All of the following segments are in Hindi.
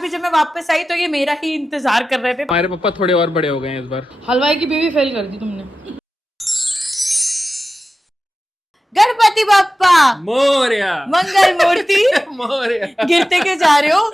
बाद भी जब मैं वापस आई तो ये मेरा ही इंतजार कर रहे थे। हमारे पापा थोड़े और बड़े हो गए हैं इस बार। हलवाई की बेबी फेल कर दी तुमने। गणपति बाप्पा मोरया, मंगल मूर्ति मोरया। गिरते के जा रहे हो।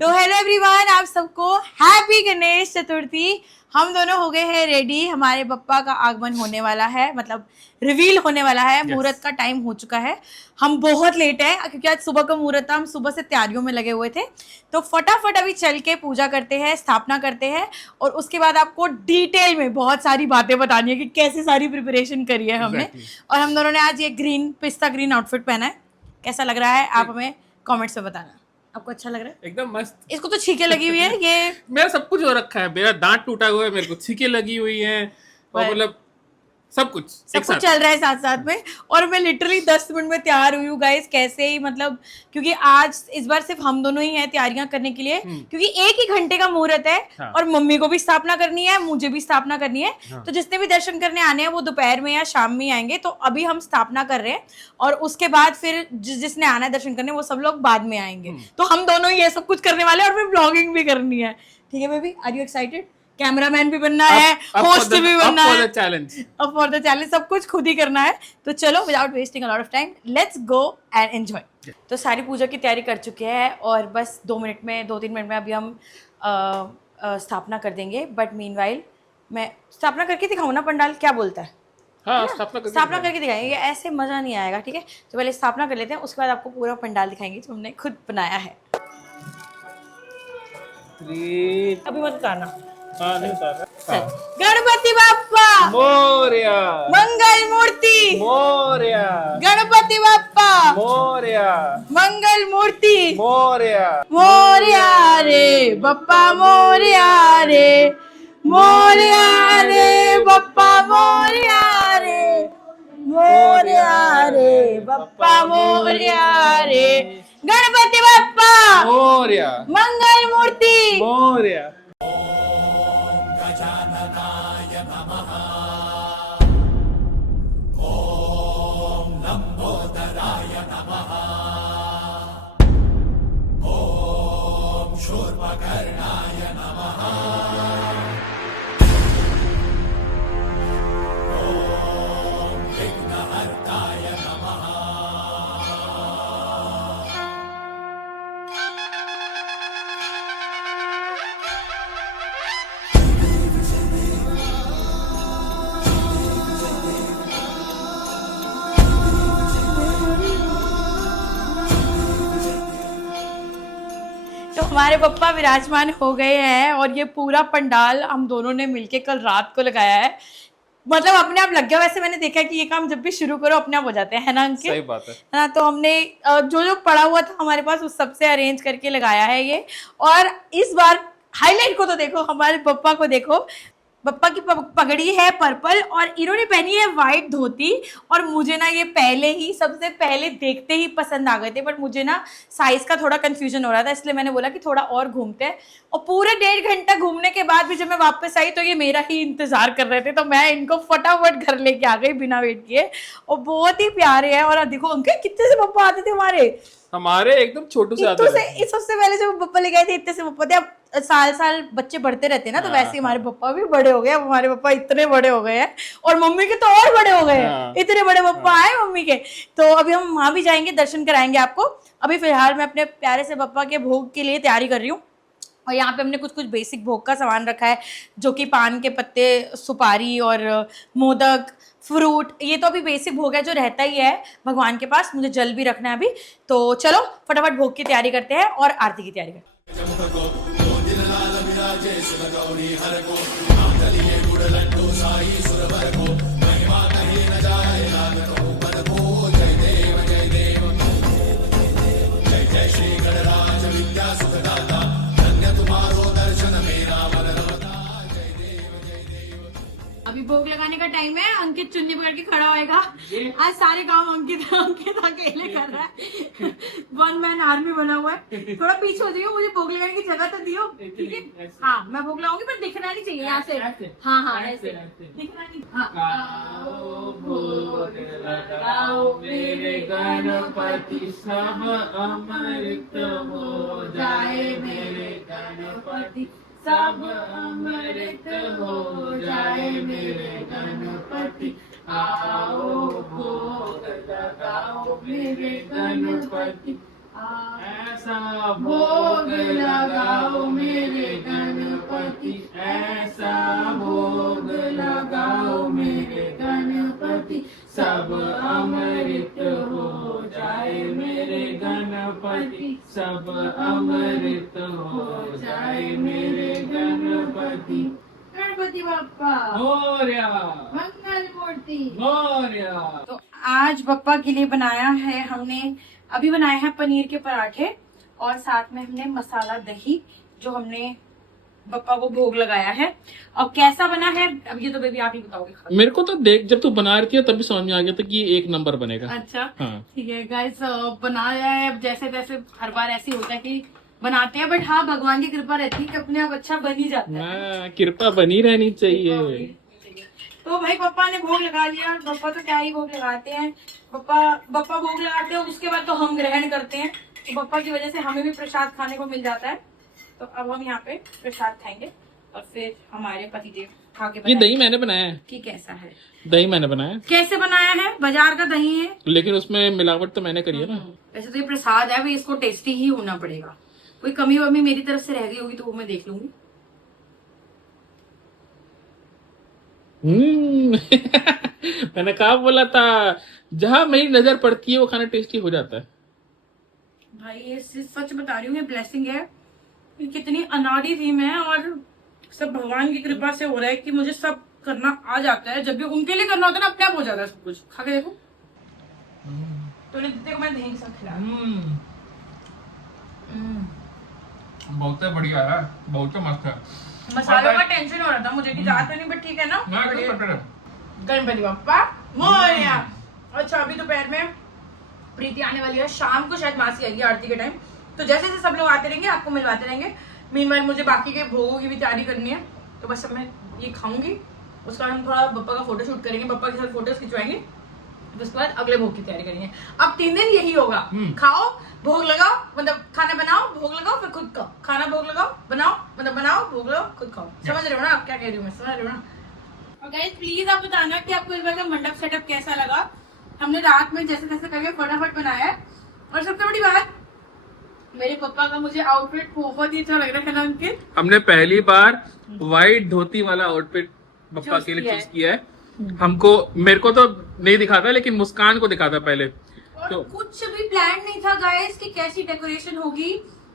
तो हेलो एवरीवन, आप सबको हैप्पी गणेश चतुर्थी। हम दोनों हो गए हैं रेडी, हमारे बप्पा का आगमन होने वाला है, मतलब रिवील होने वाला है। मुहूर्त का टाइम हो चुका है। हम बहुत लेट हैं क्योंकि आज सुबह का मुहूर्त था, हम सुबह से तैयारियों में लगे हुए थे। तो फटाफट अभी चल के पूजा करते हैं, स्थापना करते हैं और उसके बाद आपको डिटेल में बहुत सारी बातें बतानी है कि कैसे सारी प्रिपरेशन करी है हमने। और हम दोनों ने आज ये ग्रीन, पिस्ता ग्रीन आउटफिट पहना है। कैसा लग रहा है आप हमें कमेंट्स में बताना। आपको अच्छा लग रहा है? एकदम मस्त। इसको तो छींके लगी हुई है। ये मेरा सब कुछ हो रखा है, मेरा दांत टूटा हुआ है, मेरे को छींके लगी हुई हैं और मतलब सब कुछ चल रहा है साथ साथ में। और मैं लिटरली 10 मिनट में तैयार हुई हूँ गाइस। कैसे ही, मतलब क्योंकि आज इस बार सिर्फ हम दोनों ही हैं तैयारियां करने के लिए, क्योंकि एक ही घंटे का मुहूर्त है। हाँ। और मम्मी को भी स्थापना करनी है, मुझे भी स्थापना करनी है। हाँ। तो जिसने भी दर्शन करने आने हैं वो दोपहर में या शाम में आएंगे। तो अभी हम स्थापना कर रहे हैं और उसके बाद फिर जिसने आना है दर्शन करने वो सब लोग बाद में आएंगे। तो हम दोनों ही ये सब कुछ करने वाले हैं और फिर ब्लॉगिंग भी करनी है। ठीक है baby, are you excited? Cameraman भी बनना है, होस्ट भी बनना है, अब फॉर द चैलेंज सब कुछ खुद ही करना है। तो चलो without wasting a lot of time, let's go and enjoy. तो सारी पूजा की तैयारी कर चुके हैं और बस 2-3 मिनट में अभी हम स्थापना कर देंगे। बट मीनवाइल मैं स्थापना करके दिखाऊँ ना पंडाल, क्या बोलता है? हाँ, स्थापना करके दिखाएंगे, ये ऐसे मजा नहीं आएगा। ठीक है, तो पहले स्थापना कर लेते हैं, उसके बाद आपको पूरा पंडाल दिखाएंगे जो हमने खुद बनाया है। अभी मत उतारना। हाँ, नहीं उतारा। गणपति बाप्पा मोरया, मंगल मूर्ति मोरया, गणपति बाप्पा मोरया, मंगल मूर्ति मोरया, मोरया रे बप्पा मोरया रे, मोरया रे बप्पा मोरया रे, मोरया रे बप्पा मोरया रे। गणपति बाप्पा मोरया, मंगल मूर्ति मोरया। तो हमारे पप्पा विराजमान हो गए हैं और ये पूरा पंडाल हम दोनों ने मिलके कल रात को लगाया है। मतलब अपने आप लग गया। वैसे मैंने देखा कि ये काम जब भी शुरू करो अपने आप हो जाते हैं, है ना अंकित? सही बात है ना। तो हमने जो जो पड़ा हुआ था हमारे पास उस सबसे अरेंज करके लगाया है ये। और इस बार हाईलाइट को तो देखो, हमारे पप्पा को देखो। पप्पा की पगड़ी है पर्पल और इन्होंने पहनी है वाइट धोती। और मुझे ना ये पहले ही, सबसे पहले देखते ही पसंद आ गए थे, बट मुझे ना साइज का थोड़ा कंफ्यूजन हो रहा था, इसलिए मैंने बोला कि थोड़ा और घूमते हैं। और पूरे 1.5 घंटा घूमने के बाद भी जब मैं वापस आई तो ये मेरा ही इंतजार कर रहे थे। तो मैं इनको फटाफट घर लेके आ गई बिना वेट किए। और बहुत ही प्यारे हैं। और देखो अंकल कितने से पप्पा आते थे हमारे एकदम छोटू से आते थे। सबसे पहले जब पप्पा लेके आए थे इतने से पप्पा थे। अब साल साल बच्चे बढ़ते रहते हैं ना, तो वैसे ही हमारे पप्पा भी बड़े हो गए। अब हमारे पप्पा इतने बड़े हो गए हैं और मम्मी के तो और बड़े हो गए हैं। इतने बड़े पप्पा आए मम्मी के। तो अभी हम वहां भी जाएंगे, दर्शन कराएंगे आपको। अभी फिलहाल मैं अपने प्यारे से पप्पा के भोग के लिए तैयारी कर रही हूँ। और यहाँ पे हमने कुछ कुछ बेसिक भोग का सामान रखा है, जो कि पान के पत्ते, सुपारी और मोदक, फ्रूट। ये तो अभी बेसिक भोग है जो रहता ही है भगवान के पास। मुझे जल भी रखना है अभी। तो चलो फटाफट भोग की तैयारी करते हैं और आरती की तैयारी करते हैं। अभी भोग लगाने का टाइम है। अंकित चुन्नी पकड़ के खड़ा होएगा। आज सारे काम अंकित अकेले कर रहा है। वन मैन आर्मी बना हुआ है। थोड़ा पीछे हो जाइए, मुझे भोग लगाने की जगह तो दियो, ठीक है? हाँ मैं भोग लगाऊंगी, पर दिखना नहीं चाहिए यहाँ से। हाँ हाँ ऐसे दिखना नहीं। आओ भोग लगाओ मेरे गणपति, सब अमृत हो जाए मेरे गणपति, सब अमृत हो जाए मेरे गणपति। आओ भोग लगाओ मेरे गणपति, ऐसा भोग लगाओ मेरे गणपति, ऐसा भोग लगाओ मेरे गणपति, सब अमृत हो जाए मेरे गणपति, सब अमृत हो जाए मेरे गणपति। गणपति बाप्पा मोरया मंगल मूर्ति। मोरया। तो आज बप्पा के लिए बनाया है हमने, अभी बनाए हैं पनीर के पराठे और साथ में हमने मसाला दही जो हमने बप्पा को भोग लगाया है। और कैसा बना है अब ये तो बेबी आप ही बताओगे। मेरे को तो देख जब तू बना रही थी तभी समझ में आ गया था कि ये एक नंबर बनेगा। अच्छा हाँ। ठीक है गाइस, बनाया है जैसे तैसे, हर बार ऐसे ही होता है कि बनाते हैं, बट हाँ भगवान की कृपा रहती है कि अपने आप अच्छा बन ही जाता है। कृपा बनी रहनी चाहिए। तो भाई पापा ने भोग लगा लिया, पापा तो क्या ही भोग लगाते हैं, पापा भोग लगाते हैं, उसके बाद तो हम ग्रहण करते हैं। तो पापा की वजह से हमें भी प्रसाद खाने को मिल जाता है। तो अब हम यहाँ पे प्रसाद खाएंगे और फिर हमारे पतिदेव खा के ये दही मैंने बनाया है कि कैसा है। दही मैंने बनाया। कैसे बनाया है? बाजार का दही है, लेकिन उसमें मिलावट तो मैंने करी है ना। वैसे तो ये प्रसाद है, भाई इसको टेस्टी ही होना पड़ेगा। कोई कमी वमी मेरी तरफ से रह गई होगी तो वो मैं देख लूंगी। मैंने कहा बोला था, जहाँ मेरी नजर पड़ती है वो खाना टेस्टी हो जाता है। भाई ये सच बता रही हूँ, ये ब्लेसिंग है। ये कितनी अनाड़ी थी मैं, और सब भगवान की कृपा से हो रहा है कि मुझे सब करना आ जाता है। जब भी उनके लिए करना होता है ना, अपने आप हो जाता है सब कुछ। खा के देखो। तो देखो मैं दही सब खिला। बहुत बढ़िया है, बहुत मस्त है। मसालों का टेंशन हो रहा था मुझे कि ज्यादा नहीं, बट ठीक है ना। गणपति बप्पा मोरया। अच्छा अभी दोपहर में प्रीति आने वाली है, शाम को शायद मासी आएगी आरती के टाइम। तो जैसे जैसे सब लोग आते रहेंगे आपको मिलवाते रहेंगे। मीनवाइल मुझे बाकी के भोगों की भी तैयारी करनी है, तो बस अब मैं ये खाऊंगी, उसका हम थोड़ा बप्पा का फोटो शूट करेंगे, बप्पा के साथ फोटोज खिंचवाएंगे, उसके बाद अगले भोग की तैयारी करेंगे। अब 3 दिन यही होगा, खाओ भोग लगाओ, मतलब खाना बनाओ भोग लगाओ फिर खुद खाओ, खाना भोग लगाओ बनाओ, मतलब बनाओ भोग लगाओ खुद खाओ। समझ रहे हो ना आप क्या कह रही हूँ मैं? समझ रहे हो ना? और गाइस प्लीज आप बताना कि आपको इस बार का मंडप सेटअप कैसा लगा। हमने रात में जैसे तैसे करके फटाफट बनाया है। और सबसे बड़ी बात, मेरे पापा का मुझे आउटफिट बहुत ही अच्छा लग रहा है ना अंकित। हमने पहली बार व्हाइट धोती वाला आउटफिट बप्पा के लिए चूज किया है। हमको, मेरे को तो नहीं दिखा था, लेकिन मुस्कान को दिखा था पहले। तो कुछ भी प्लान नहीं था गाइस कि कैसी डेकोरेशन होगी,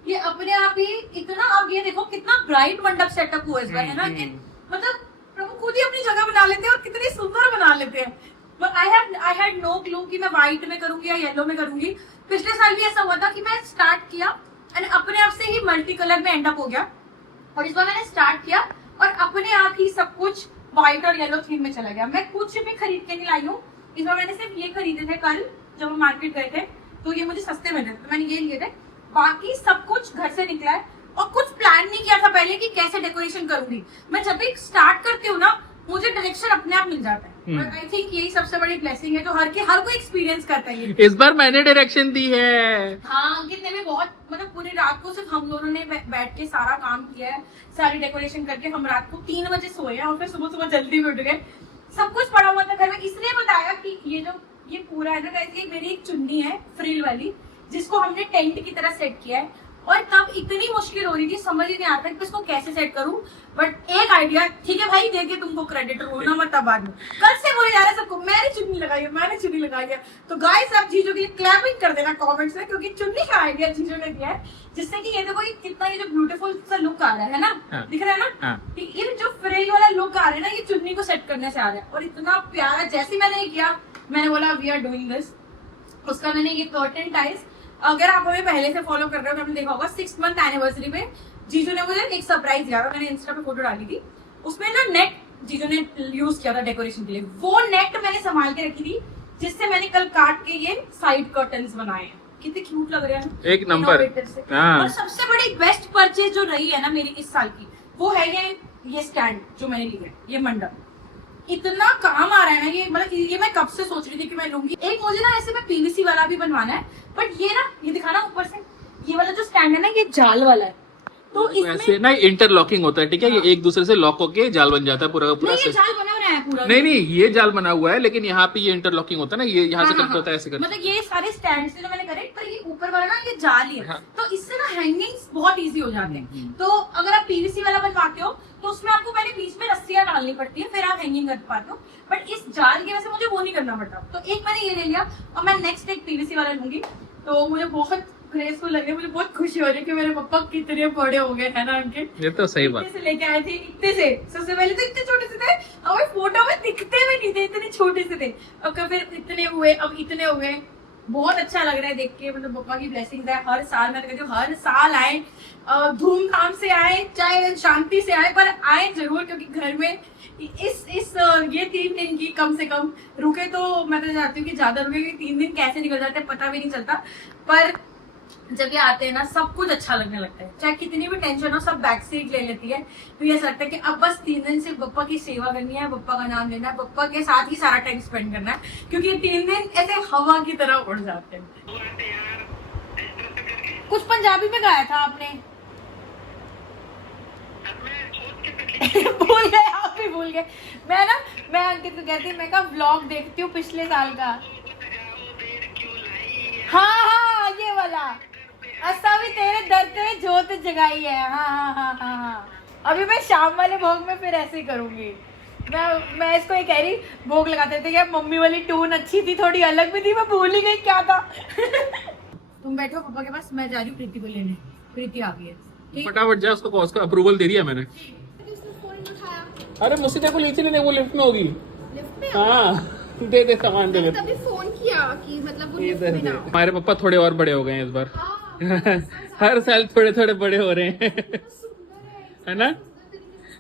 ये अपने आप ही इतना। अब ये देखो कितना ब्राइट मंडप सेटअप हुआ इस बार, है ना कि मतलब प्रभु खुद ही अपनी जगह बना लेते हैं और कितनी सुंदर बना लेते हैं। But I had no clue कि मैं व्हाइट में करूंगी या येलो में करूंगी। पिछले साल भी ऐसा हुआ था कि मैं स्टार्ट किया एंड अपने आप से ही मल्टी कलर में एंड अप हो गया, और इस बार मैंने स्टार्ट किया और अपने आप ही सब कुछ व्हाइट और येलो थीम में चला गया। मैं कुछ भी खरीद के नहीं लाई हूँ इस बार। मैंने सिर्फ ये खरीदे थे कल जब हम मार्केट गए थे, तो ये मुझे सस्ते मिले थे तो मैंने ये लिए थे। बाकी सब कुछ घर से निकला है और कुछ प्लान नहीं किया था पहले कि कैसे डेकोरेशन करूंगी। मैं जब भी स्टार्ट करती हूँ ना, मुझे डायरेक्शन अपने आप मिल जाता है। आई थिंक यही सबसे बड़ी ब्लेसिंग है जो हर कोई एक्सपीरियंस करता है। इस बार मैंने डायरेक्शन दी है। हाँ अंकित ने भी बहुत, मतलब पूरी रात को सिर्फ हम दोनों ने बैठ के सारा काम किया है, सारी डेकोरेशन करके। हम रात को 3 बजे सोए हैं और फिर सुबह सुबह जल्दी उठ गए। सब कुछ पड़ा हुआ था घर में। इसने बताया कि ये पूरा है ना, ये मेरी एक चुन्नी है फ्रिल वाली, जिसको हमने टेंट की तरह सेट किया है। और तब इतनी मुश्किल हो रही थी, समझ ही नहीं आता कि इसको कैसे सेट करूं। बट एक आइडिया, ठीक है भाई, देके तुमको क्रेडिट, रोना मत बाद में। कल से बोले जा रहे सबको मैंने चुन्नी लगाई है, मैंने चुन्नी लगाई है। तो गाइस आप जीजू के लिए क्लैपिंग कर देना कमेंट्स में, क्योंकि चुन्नी का आइडिया जीजू ने दिया है, जिससे कि ये देखो कितना ये जो ब्यूटीफुल सा लुक आ रहा है ना, दिख रहा है ना, ये जो फ्रिल वाला लुक आ रहा है ना, ये चुन्नी को सेट करने से आ रहा है। और इतना प्यारा, जैसे मैंने ये किया, मैंने बोला वी आर डूइंग दिस। उसका मैंने ये कर्टन टाइल्स, अगर आप हमें पहले से फॉलो कर रहे हो तो आपने देखा होगा 6th मंथ एनिवर्सरी में जीजू ने मुझे एक सरप्राइज दिया था। मैंने इंस्टा पे फोटो डाली थी, उसमें ना नेट जीजू ने यूज किया था डेकोरेशन के लिए। वो नेट मैंने संभाल के रखी थी, जिससे मैंने कल काट के ये साइड कर्टन्स बनाए हैं। कितने क्यूट लग रहे हैं, एक नंबर। Innovator से। हाँ। और सबसे बड़ी बेस्ट परचेज जो रही है ना मेरी इस साल की, वो है ये स्टैंड जो मैंने लिया है, ये मंडप। इतना काम आ रहा है ना ये, मतलब ये मैं कब से सोच रही थी कि मैं लूंगी। एक मुझे ना ऐसे में पीवीसी वाला भी बनवाना है, बट ये ना, ये दिखाना ऊपर से, ये वाला जो स्टैंड है ना, ये जाल वाला है, तो ऐसे इसमें ना इंटरलॉकिंग होता है, ठीक है, ये एक दूसरे से लॉक होके जाल बन जाता है पूरा का पूरा। नहीं, ये जाल बना हुआ है पूरा। नहीं नहीं, ये जाल बना हुआ है, लेकिन यहाँ पे ये इंटरलॉकिंग होता है ना, ये यहाँ से हाँ, करके हाँ, होता है ऐसे करके। मतलब ये सारे स्टैंड से जो मैंने करे, पर ये ऊपर वाला ना ये जाल ही है, हाँ। तो इससे ना हैंगिंग्स बहुत इजी हो जाते हैं। तो अगर आप पीवीसी वाला बनवाते हो तो उसमें आपको पहले बीच में रस्सियां डालनी पड़ती है, फिर आप हैंगिंग कर पाते हो, बट इस जाल की वजह से मुझे वो नहीं करना पड़ता। तो एक मैंने ये ले लिया, और मैं नेक्स्ट एक पीवीसी वाला लूंगी। तो मुझे बहुत ग्रेसफुल लग रहा है, मुझे बहुत खुशी हो रही है कि मेरे पापा कितने बड़े हो गए है ना उनके। ये तो सही बात। इतने से लेके आए थे, इतने से, सबसे पहले तो इतने छोटे से थे, हमें फोटो में दिखते भी नहीं थे, इतने छोटे से थे। अब फिर इतने हुए, अब इतने हुए। बहुत अच्छा लग रहा है देख के, मतलब पापा की ब्लेसिंग्स है। हर साल मैं कहती हूँ हर साल आए, धूमधाम से आए, चाहे शांति से आए, पर आए जरूर, क्योंकि घर में इस ये 3 दिन की कम से कम रुके तो मैं तो चाहती हूँ कि ज्यादा रुके, क्योंकि 3 दिन कैसे निकल जाते हैं पता भी नहीं चलता। पर जब ये आते हैं ना, सब कुछ अच्छा लगने लगता है, चाहे कितनी भी टेंशन हो, सब बैक सीट ले लेती है। तो ये ऐसा लगता है कि अब बस 3 दिन सिर्फ बप्पा की सेवा करनी है, बप्पा का नाम लेना है, बप्पा के साथ ही सारा टाइम स्पेंड करना है, क्योंकि 3 दिन ऐसे हवा की तरह उड़ जाते हैं। कुछ पंजाबी में गाया था आपने? भूल गए, आप भी भूल गए। मैं अंकित को कहती हूँ, मैं का व्लॉग देखती हूँ पिछले साल का। हाँ, ये वाला, असा भी तेरे दर ते जोत जगाई है। हाँ। अभी मैं शाम वाले भोग में फिर ऐसे ही करूंगी। मैं इसको ये कह रही, भोग लगाते थे, क्या मम्मी वाली टून अच्छी थी, थोड़ी अलग भी थी, मैं भूल ही गई क्या था। तुम बैठो पापा के पास, मैं जा रही हूँ प्रीति को लेने। प्रीति आ गई है, ठीक? फटाफट जा, उसको उसका अप्रूवल दे दिया मैंने। अरे मुझसे देखो नीचे नहीं, वो लिफ्ट में होगी। लिफ्ट में? हाँ, दे सामान दे। तभी फोन किया कि मतलब वो लिफ्ट में ना हो। हमारे पापा थोड़े और बड़े हो गए हैं इस बार। हर साल थोड़े थोड़े बड़े हो रहे हैं, है ना।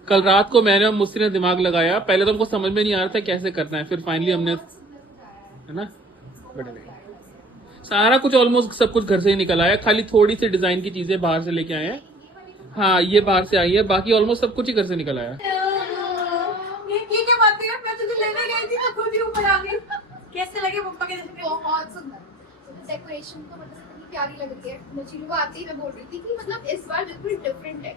कल रात को मैंने और मुस्सी ने दिमाग लगाया, पहले तो हमको समझ में नहीं आ रहा था कैसे करना है, फिर फाइनली हमने, है ना, सारा कुछ ऑलमोस्ट सब कुछ घर से ही निकल आया, खाली थोड़ी सी डिजाइन की चीजें बाहर से लेके आए हैं। हाँ, ये बाहर से आई है, बाकी ऑलमोस्ट सब कुछ ही घर से निकल आया। ये क्या बात है, मैं तुझे लेने गई थी तो खुद ही ऊपर आ गई। कैसे लगे पप्पा के जैसे? बहुत सुंदर डेकोरेशन तो मतलब इतनी प्यारी लग रही है। मैं चीनू को आते ही मैं बोल रही थी कि मतलब इस बार बिल्कुल डिफरेंट है,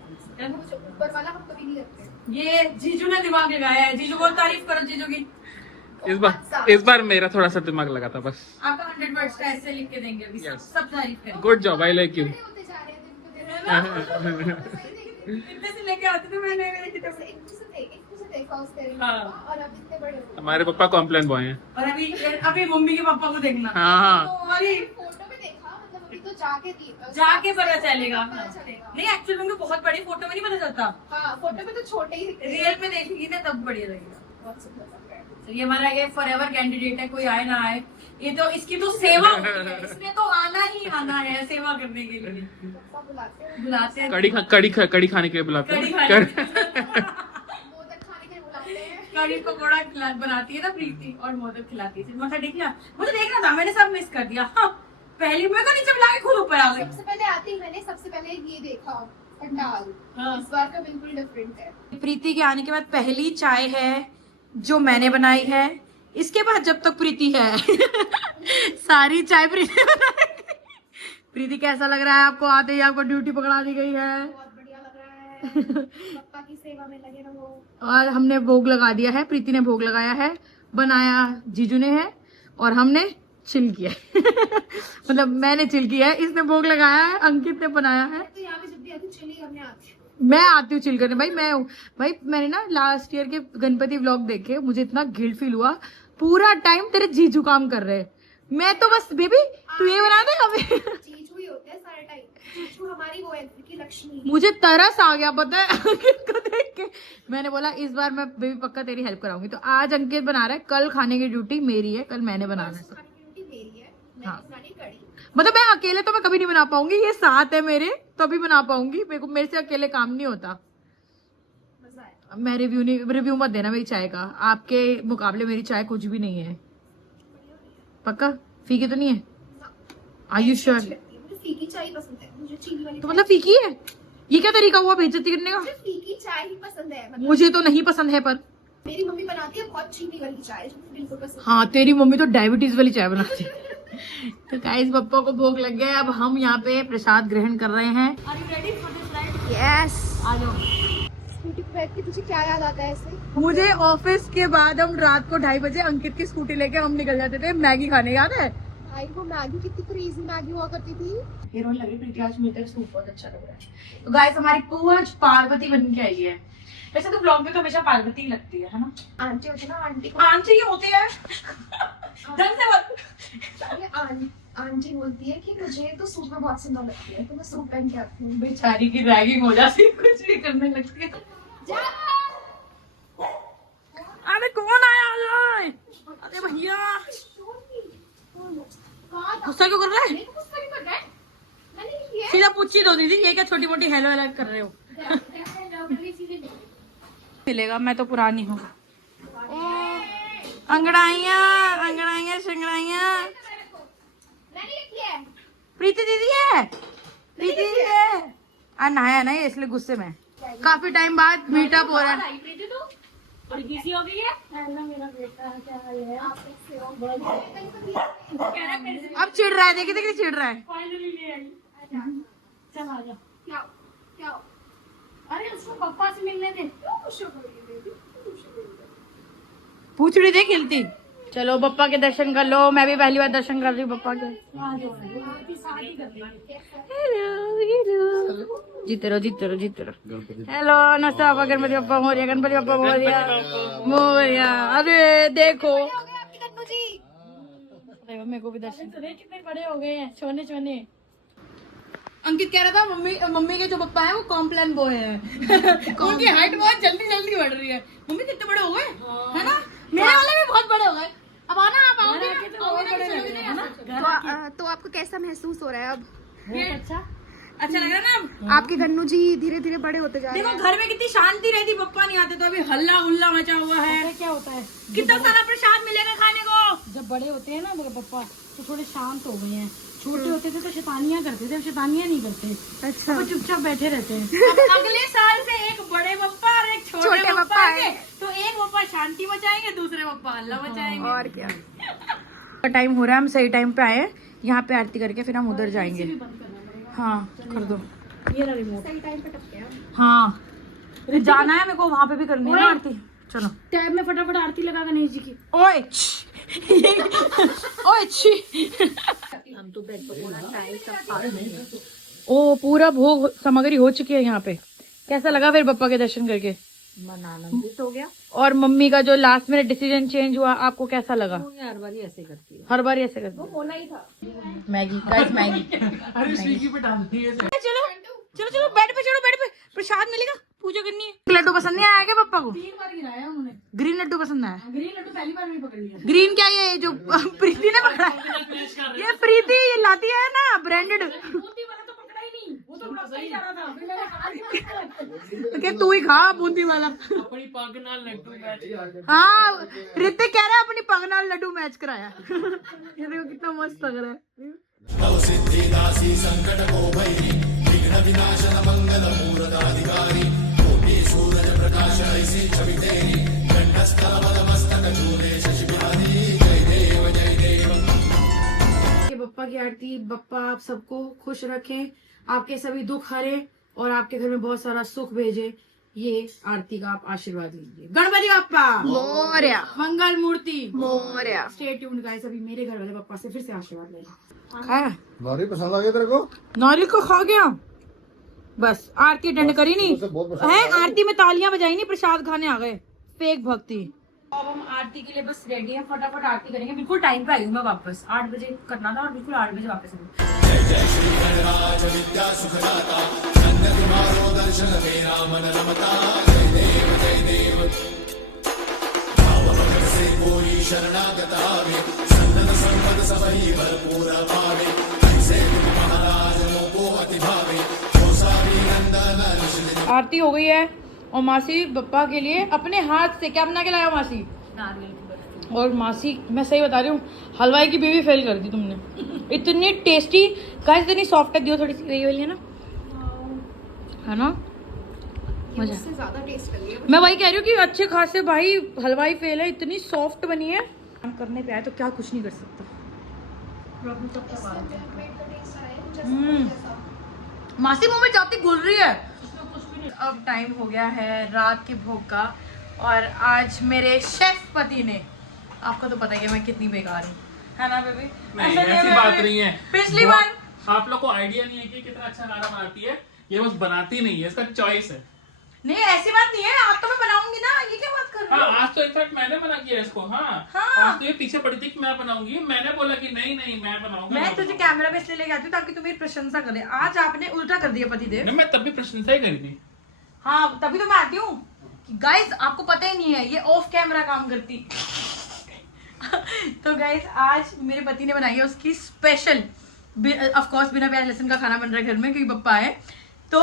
वो जो ऊपर वाला हम कभी नहीं करते। ये जीजू ने दिमाग लगाया है, जीजू को तारीफ करो जीजू की। इस बार मेरा थोड़ा सा दिमाग लगा था बस। आपका 100 वर्ड्स का ऐसे लिख के देंगे अभी। Yes. सब तारीफ करें। Good job, I like you. बड़े होते जा रहे हैं दिन पे दिन। इतने से लेके आते थे मैंने एक से देखा उसके हाँ। और अब इतने बड़े हो गए। हमारे पापा कॉम्प्लेन बॉय हैं। और अभी मम्मी के पापा को देखना। हाँ। तो अरे फोटो में देखा, मतलब अभी तो जाके पता चलेगा। पता चलेगा। नहीं, एक्चुअली में उनको बहुत बड़ी फोटो में नहीं पता चलता, हाँ, फोटो में तो छोटे ही दिखते हैं। रियल में देखेगी ना तब बढ़िया लगेगा। बहुत सुंदर लग रहा है। तो ये हमारा ये फॉरएवर कैंडिडेट है, कोई आए ना आए, ये तो इसकी तो सेवा होती है, इसने तो आना ही आना है सेवा करने के लिए। पापा बुलाते बुलाते हैं कड़ी खाने के लिए बुलाते कड़ी हैं। खाने मोदक खाने के लिए बुलाते हैं। कड़ी पकौड़ा बनाती है ना प्रीति, और मोदक खिलाती है। मुझे देखना था, मैंने सब मिस कर दिया। हाँ, पहली मेरे को नीचे बुला के खुद ऊपर आ गई। सबसे पहले आते ही मैंने सबसे पहले ये देखा पंडाल। हाँ। इस बार का बिल्कुल डिफरेंट है। प्रीति के आने के बाद पहली चाय है जो मैंने बनाई है, इसके बाद जब तक प्रीति है सारी चाय प्रीति बनाई। प्रीति कैसा लग रहा है आपको? आते ही आपको ड्यूटी पकड़ा दी गई है। बहुत बढ़िया लग रहा है। पप्पा की सेवा में लगे रहो। और हमने भोग लगा दिया है, प्रीति ने भोग लगाया है, बनाया जीजू ने है, और हमने चिल किया मतलब मैंने चिल किया है, इसने भोग लगाया है, अंकित ने बनाया है। तो यहाँ पे जब भी आती चली हमने आती मैं आती हूँ चिल करने। भाई मैंने ना लास्ट ईयर के गणपति व्लॉग देखे, मुझे इतना गिल्ट फील हुआ, पूरा टाइम तेरे जीजू काम कर रहे हैं, मैं तो बस बेबी तू ये बना दे अभी। जीजू ही होते हैं सारे टाइम। जीजू हमारी वो है की लक्ष्मी। मुझे तरस आ गया पता है अंकित को देख के। मैंने बोला इस बार मैं बेबी पक्का तेरी हेल्प कराऊंगी। तो आज अंकित बना रहा है, कल खाने की ड्यूटी मेरी है, कल मैंने बनाना है सब। खाने की ड्यूटी मेरी है, मैंने हाँ। बनानी कड़ी। मतलब मैं अकेले तो मैं कभी नहीं बना पाऊंगी, ये साथ है मेरे तभी बना पाऊंगी, मेरे से अकेले काम नहीं होता। मजा आया। मैं रिव्यू मत देना मेरी चाय का, आपके मुकाबले मेरी चाय कुछ भी नहीं है। पक्का फीकी तो नहीं है? Are you sure? मुझे फीकी चाय ही पसंद है, मुझे चीनी वाली तो मतलब फीकी है? ये क्या तरीका हुआ बेइज्जती करने का? मुझे फीकी चाय ही पसंद है, मतलब मुझे तो नहीं पसंद है, पर मेरी मम्मी बनाती है बहुत चीनी वाली चाय, मुझे बिल्कुल पसंद हाँ तेरी मम्मी तो डायबिटीज वाली चाय बनाती है। तो गाइस पप्पा को भूख लग गया, अब हम यहाँ पे प्रसाद ग्रहण कर रहे हैं। Are you ready for this ride? Yes. आ जाओ। स्कूटी पे बैठ के तुझे क्या याद आता है ऐसे? मुझे ऑफिस के बाद हम रात को 2:30 बजे अंकित की स्कूटी लेके हम निकल जाते थे मैगी खाने, याद है? भाई वो मैगी कितनी क्रेजी मैगी हुआ करती थी। हीरोइन लग रही प्रीति आज, मुझे सूप बहुत अच्छा लग रहा है। तो गाइस हमारी पूजा आज पार्वती बन के आई है। वैसे तो ब्लॉग में तो हमेशा पार्वती ही लगती है ना? आंटी होती है ना, आंटी को आंटी ही होती है। ढंग से बोल। आंटी बोलती है कि मुझे तो सूट में बहुत सुंदर लगती है, तो मैं सूट पहन के आती हूँ। बेचारी की रैगिंग हो जाती है, कुछ भी करने लगती है। अरे कौन आया? अरे भैया गुस्सा क्यों कर रहा है? सीधा पूछी दो दीदी, ये क्या छोटी मोटी हेलो हेलो कर रहे हो? मिलेगा, मैं तो पुरानी हूँ। अंगड़ाइया अंगड़ाइया शंगड़ाइया। प्रीति दीदी है, प्रीति दीदी है। नहाया नहीं इसलिए गुस्से में। काफी टाइम बाद मीटअप हो रहा है। और किसी हो गई है मेरा बेटा, क्या हाल है? अब चिढ़ रहा है, देखिए देखिए चिढ़ रहा है। फाइनली ले आई। चल आ जा। क्या अरे उसको पापा से मिलने दे। पूछड़ी दे खिलती। चलो पप्पा के दर्शन कर लो, मैं भी पहली बार दर्शन कर रही हूँ पप्पा के। जीते रहो जीते रहो जीते रहो। हेलो नमस्ते पापा, गणपति पापा मोरिया, गणपति पापा मोरिया मोरिया। अरे देखो मेरे को भी दर्शन। कितने बड़े हो गए हैं, छोने छोने। अंकित कह रहा था मम्मी के जो पप्पा है वो कॉम्प्लान बॉय है। उनकी हाइट बहुत जल्दी जल्दी बढ़ रही है। मम्मी कितने बड़े हो गए है ना? मेरे वाले भी बहुत बड़े हो गए। अब आना, आप आओगे ना? तो आपको कैसा महसूस हो रहा है अब? अच्छा लग रहा है ना? आपके गन्नू जी धीरे धीरे बड़े होते जा रहे देखो हैं। घर में कितनी शांति रहती, पप्पा नहीं आते तो अभी हल्ला हुल्ला मचा हुआ है। क्या होता है कितना सारा प्रसाद मिलेगा खाने को। जब बड़े होते हैं ना मेरे पापा, तो थोड़े शांत हो गए हैं। छोटे होते थे तो शैतानियां करते थे, अब शैतानियां नहीं करते। अच्छा, वो चुपचाप बैठे रहते हैं। अब अगले साल से एक बड़े पप्पा और एक छोटे पप्पा पप्पा आएंगे, है। तो एक पप्पा शांति मचाएंगे, दूसरे पप्पा हल्ला मचाएंगे। और क्या। टाइम हो रहा है, हम सही टाइम पे आए। यहाँ पे आरती करके फिर हम उधर जाएंगे। हाँ कर दो। ये रहा रिमोट। सही टाइम पे टपके हैं। हाँ जाना है मेरे को, वहाँ पे भी करनी है ना आरती। चलो टैब में फटाफट आरती लगा गणेश जी की। ओए ओए हम तो बेड पकौड़ा चाय सब ओ पूरा भोग सामग्री हो चुकी है यहाँ पे। कैसा लगा फिर पप्पा के दर्शन करके? मन आनंदित हो गया। और मम्मी का जो लास्ट में डिसीजन चेंज हुआ, आपको कैसा लगा? हर बार ऐसे करती है। हर बार ऐसे करती है। होना ही था। Maggi guys Maggi. अरे स्विगी पे डाल दी है। चलो चलो चलो बेड पे चलो, बेड पे प्रसाद मिलेगा, पूजा करनी है। लड्डू पसंद नहीं आया क्या पप्पा को? 3 बार गिराया उन्होंने। ग्रीन लड्डू पसंद आया? ग्रीन लड्डू पहली बार में पकड़ लिया। ग्रीन क्या ये जो प्रीति ने पकड़ा है? ये प्रीति ये लाती है ना ब्रांडेड। बूंदी वाला तो पकड़ा ही नहीं, वो तो सही जा रहा था। फिर मैंने कहा क्या तू ही खा बूंदी वाला। अपनी पग नाल लड्डू मैच। हाँ ऋतिक कह रहा है अपनी पग नाल लड्डू मैच कराया। ये देखो कितना मस्त लग रहा है। बप्पा की आरती। बप्पा आप सबको खुश रखें, आपके सभी दुख हरे और आपके घर में बहुत सारा सुख भेजे। ये आरती का आप आशीर्वाद लीजिए। गणपति बप्पा मोरया मंगल मूर्ति मोरया। स्टे ट्यून्ड गाइस, अभी मेरे घर वाले पप्पा से फिर से आशीर्वाद लेंगे। खाया नारियल पसंद आ गया तेरे को? नारियल को खा गया, बस आरती अटेंड करी नहीं है। आरती में तालियां बजाई नहीं, प्रसाद खाने आ गए। फेक भक्ति। अब हम आरती के लिए बस रेडी हैं, फटाफट आरती करेंगे। बिल्कुल टाइम पे आई हूँ मैं वापस, 8 बजे करना था और बिल्कुल 8 बजे वापस आई। आरती हो गई है और मासी बप्पा के लिए अपने हाथ से क्या बना के लाया मासी? और मासी, मैं सही बता रही हूँ, हलवाई की बीवी फेल कर दी तुमने। इतनी टेस्टी गाइस, इतनी सॉफ्ट है, दियो थोड़ी सी यही वाली है ना मजा। उससे ज्यादा टेस्ट लग रही है। मैं वही कह रही हूँ कि अच्छे खासे भाई हलवाई फेल है, इतनी सॉफ्ट बनी है। काम करने पे आए तो क्या कुछ नहीं कर सकता। मासी मुंह में जाती घुल रही है। अब टाइम हो गया है रात के भोग का, और आज मेरे शेफ पति ने, आपको तो पता ही है मैं कितनी बेकार हूँ, है ना बेबी? नहीं, ऐसी बात नहीं है। पिछली बार आप लोग को आइडिया नहीं है कि कितना अच्छा खाना बनाती है, ये बस बनाती नहीं है, इसका चॉइस है। नहीं, ऐसी बात नहीं है, आज तो मैं बनाऊंगी ना, ये क्या बात कर रही हो? हाँ, आज तो इनफैक्ट मैंने बना किया इसको। हाँ, हाँ। आज तो ये पीछे पड़ी थी कि मैं बनाऊंगी, मैंने बोला कि नहीं नहीं मैं बनाऊंगा। मैं तुझे कैमरा पे इसलिए लेके आती हूँ ताकि तू मेरी प्रशंसा करे। आज आपने उल्टा कर दिया पति देव। नहीं, मैं तब भी प्रशंसा ही करी थी। हाँ, तभी तो मैं आती हूँ। गाइस आपको पता ही नहीं है, ये ऑफ कैमरा काम करती। तो गाइस आज मेरे पति ने बनाई है उसकी स्पेशल, ऑफ कोर्स बिना प्याज लहसुन का खाना बन रहा है घर में क्योंकि पप्पा है, तो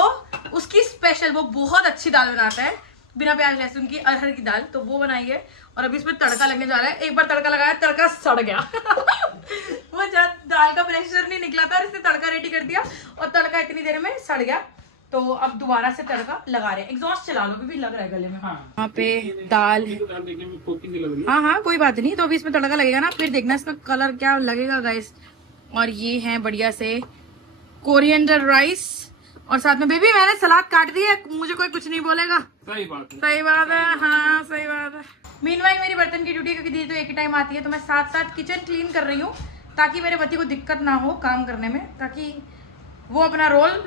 उसकी स्पेशल, वो बहुत अच्छी दाल बनाता है बिना प्याज लहसुन की, अरहर की दाल, तो वो बनाई है। और अभी इसमें तड़का लगने जा रहा है। एक बार तड़का लगाया, तड़का सड़ गया। वो दाल का प्रेशर नहीं निकला था और इसने तड़का रेडी कर दिया और तड़का इतनी देर में सड़ गया। तो अब दोबारा से तड़का लगा रहे हैं। एग्जॉस्ट चला लो, भी लग रहा है गले में। यहाँ पे दाल, हाँ हाँ कोई बात नहीं। तो अभी इसमें तड़का लगेगा ना, फिर देखना इसका कलर क्या लगेगा गाइस। और ये है बढ़िया से कोरिएंडर राइस, और साथ में बेबी मैंने सलाद काट दी है, मुझे कोई कुछ नहीं बोलेगा। सही बात है, सही बात है, हाँ सही बात है। मीनवाइल मेरी बर्तन की ड्यूटी, क्योंकि दीदी तो एक ही टाइम आती है, तो मैं साथ साथ किचन क्लीन कर रही हूँ ताकि मेरे पति को दिक्कत ना हो काम करने में, ताकि वो अपना रोल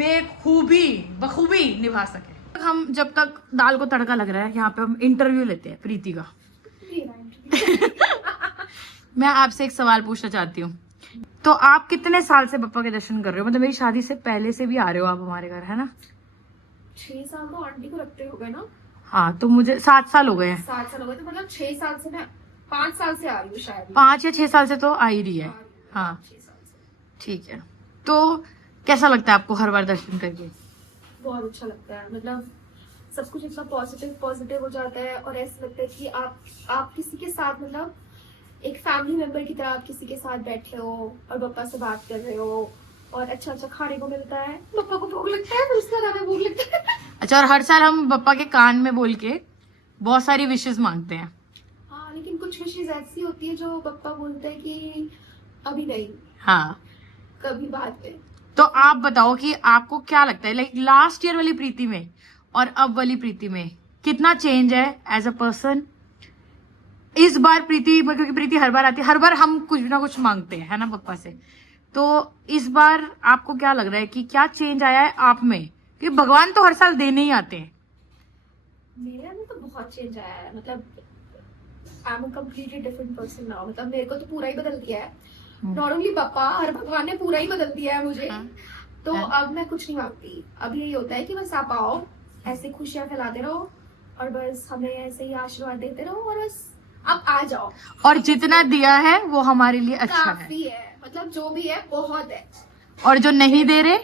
बखूबी निभा सके। हम जब तक दाल को तड़का लग रहा है, यहाँ पे हम इंटरव्यू लेते हैं प्रीति का। मैं आपसे एक सवाल पूछना चाहती हूँ, तो आप कितने साल से पप्पा के दर्शन कर रहे हो? मतलब मेरी शादी से पहले से भी आ रहे हो आप हमारे घर, है ना? 6 साल तो आंटी को रखते हो गए ना। हाँ, तो मुझे 7 साल हो गए हैं। 7 साल हो गए, तो मतलब 6 साल से मैं 5 साल से आ रही हूँ शायद। 5 या 6 साल से तो आ ही रही है। हाँ 6 साल से। ठीक है, तो कैसा लगता है आपको हर बार दर्शन करके? बहुत अच्छा लगता है, मतलब सब कुछ इतना पॉजिटिव हो जाता है, और ऐसा लगता है कि आप किसी के साथ, मतलब एक फैमिली मेंबर की तरह आप किसी के साथ बैठे हो और पापा से बात कर रहे हो, और अच्छा अच्छा खाने को मिलता है, पापा को भूख लगता है, फिर उसका हमें भूख लगता है। अच्छा, और हर साल हम पापा के कान में बोल के बहुत सारी विशेष मांगते हैं। हाँ, लेकिन कुछ विशेष ऐसी होती है जो पापा बोलते हैं कि अभी नहीं, हाँ, कभी बाद में। तो आप बताओ कि आपको क्या लगता है, लाइक लास्ट ईयर वाली प्रीति में और अब वाली प्रीति में कितना चेंज है एज अ पर्सन? इस बार प्रीति, क्योंकि प्रीति हर बार आती है, हर बार हम कुछ ना कुछ मांगते हैं, है ना पप्पा से, तो इस बार आपको क्या लग रहा है कि क्या चेंज आया है आप में? क्योंकि भगवान तो हर साल देने ही आते हैं। मेरे में तो बहुत चेंज आया है, मतलब I am a completely different person now, मतलब मेरे को तो पूरा ही बदल दिया है। नॉट ओनली पापा, हर भगवान ने पूरा ही बदल दिया है मुझे। तो अब मैं कुछ नहीं मांगती, अब यही होता है कि बस आप आओ, ऐसे खुशियां फैलाते रहो, और बस हमें ऐसे ही आशीर्वाद देते रहो, और बस आप आ जाओ। और जितना दिया है वो हमारे लिए अच्छा है, काफी है, मतलब जो भी है बहुत है। और जो नहीं दे रहे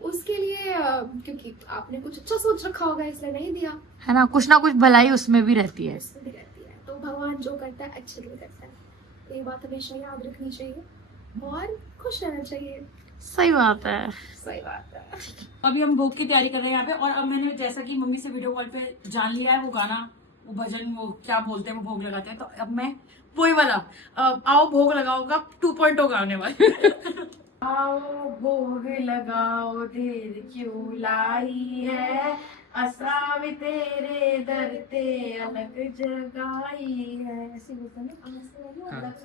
उसके लिए क्योंकि आपने कुछ अच्छा सोच रखा होगा इसलिए नहीं दिया, है ना, कुछ ना कुछ भलाई उसमें भी रहती है। उसमें भी रहती है। तो भगवान जो करता है अच्छे लिए करता है, ये बात हमेशा याद रखनी चाहिए और खुश रहना चाहिए। सही बात है। सही बात है। अभी हम भोग की तैयारी कर रहे हैं यहाँ पे, और अब मैंने जैसा कि मम्मी से वीडियो कॉल पे जान लिया है वो गाना, वो भजन, वो क्या बोलते हैं, वो भोग लगाते हैं, तो अब मैं वही वाला आओ भोग लगाओ का 2.0 गाने वाले। आओ भोग लगाओ देर क्यों लाई है, असावी तेरे दर ते अलग जगाई है, ऐसे बोलते हैं ना,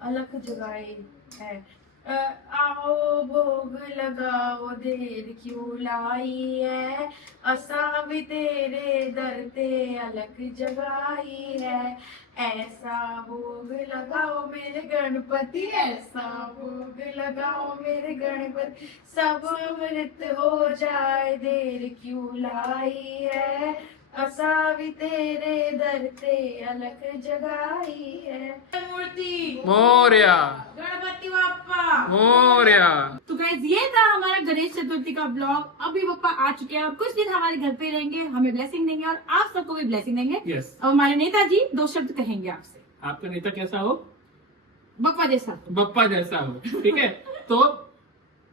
अलग जगाई है। आओ भोग लगाओ देर क्यों लाई है, असावी तेरे दर ते अलग जगाई है, ऐसा भोग लगाओ मेरे गणपति, ऐसा भोग लगाओ मेरे गणपति, सब अमृत हो जाए देर क्यों लाई है, असावी तेरे दर ते अलग जगाई है। मूर्ति मोरया, गणपति बाप्पा मोरया। तू तो गाइस ये था हमारा गणेश चतुर्थी का ब्लॉग। अभी पप्पा आ चुके हैं और कुछ दिन हमारे घर पे रहेंगे, हमें ब्लेसिंग देंगे और आप सबको भी ब्लेसिंग देंगे। यस। और हमारे नेताजी 2 शब्द कहेंगे आपसे। आपका नेता कैसा हो? बप्पा जैसा। बप्पा जैसा हो, ठीक है। तो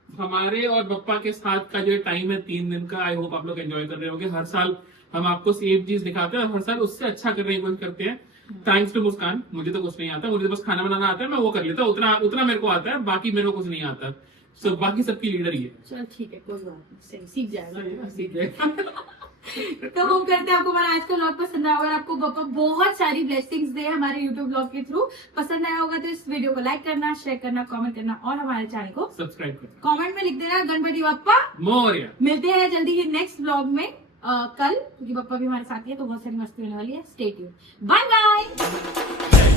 हमारे और बप्पा के साथ का जो टाइम है 3 दिन का, आई होप आप लोग एंजॉय कर रहे होंगे। हर साल हम आपको सेम चीज दिखाते हैं और हर साल उससे अच्छा करने की कोशिश करते हैं। थैंक्स टू मुस्कान। मुझे तो कुछ नहीं आता, मुझे तो बस खाना बनाना आता है, मैं वो कर लेता हूँ, उतना मेरे को आता है, बाकी मेरे को कुछ नहीं आता। सो बाकी सबकी लीडर ही है। चल ठीक है, कोई बात नहीं, सही सीख जाएगा। ठीक है। तो होप करते हैं आपको हमारा आज का व्लॉग पसंद आया होगा, आपको पापा बहुत सारी ब्लेसिंग्स दे हमारे यूट्यूब व्लॉग के थ्रू। पसंद आया होगा तो इस वीडियो को लाइक करना, शेयर करना, कमेंट करना और हमारे चैनल को सब्सक्राइब करना। कमेंट में लिख देना गणपति बप्पा मोरया। मिलते हैं जल्दी ही नेक्स्ट व्लॉग में कल, क्योंकि बप्पा भी हमारे साथ ही है तो बहुत सारी मस्ती होने वाली है। Stay tuned, bye bye.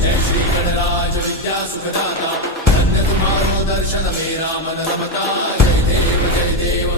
जय श्री गणराज विद्या सुखदाता, धन्य तुम्हारो दर्शन मेरा मन रमता। जय देव